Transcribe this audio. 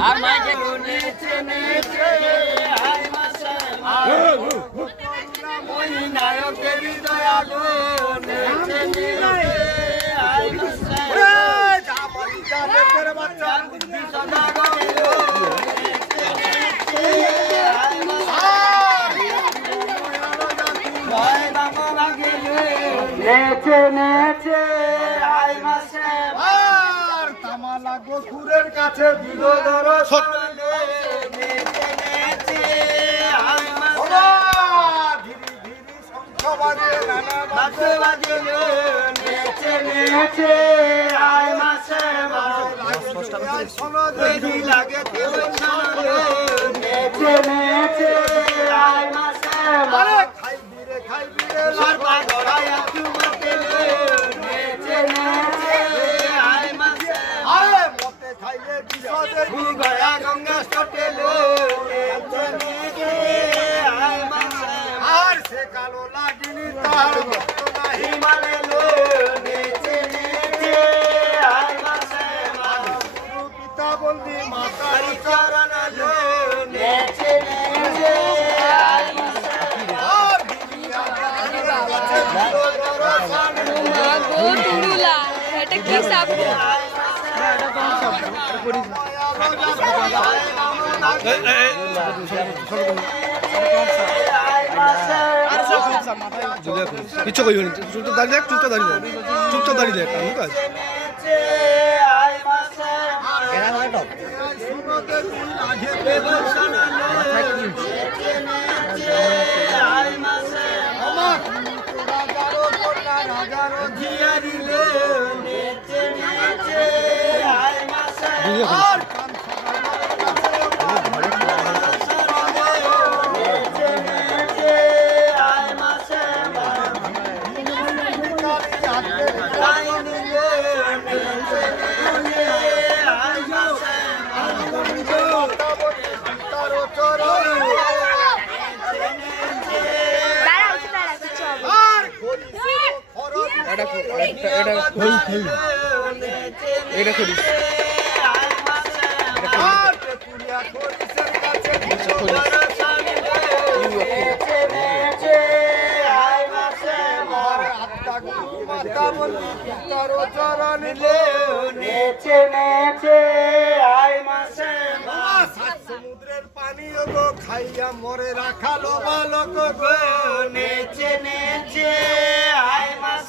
আর মাইকে নেচে নেচে আই মাসে ওই নায়কের হৃদয় আগো নেচে নেচে আই মাসে সদা গো নেচে নেচে আই মাসে আর তামালা গোখুরের কাছে বিরোধর নেচে নেচে আই মাসে ধীরে ধীরে শঙ্খ বাজে নানা বাজে বাজে নেচে নেচে আই মাসে বেদি লাগে কেউ ছাড়ে নেচে নেচে আই মাসে খাই বিরে সর্বা গড়ায় একটু মতে নেচে নেচে আই মাসে আরে মতে খাইলে বিশদের গয়া গঙ্গা স্টটে নেচে নেচে আই মাসে আর সে কালো লাগিনি তার ভক্ত নাহি হিমালে নেচে নেচে আই মাসে গুরু পিতা বন্দি মাতার চরণ নেচে নেচে আই মাসে আর বিরিয়া কাছে বিরোধর গো টুরুলা এটা কি সাপ কিচ্ছু কইব না চুপচাপ দাঁড়িয়ে দেখ চুপচাপ দাঁড়িয়ে দেখ চুপচাপ দাঁড়িয়ে দেখ আমি কাজ এটা করিস সমুদ্রের পানি গো খাইয়া মরে রাখালো বালক গো নেচে নেচে আই মাসে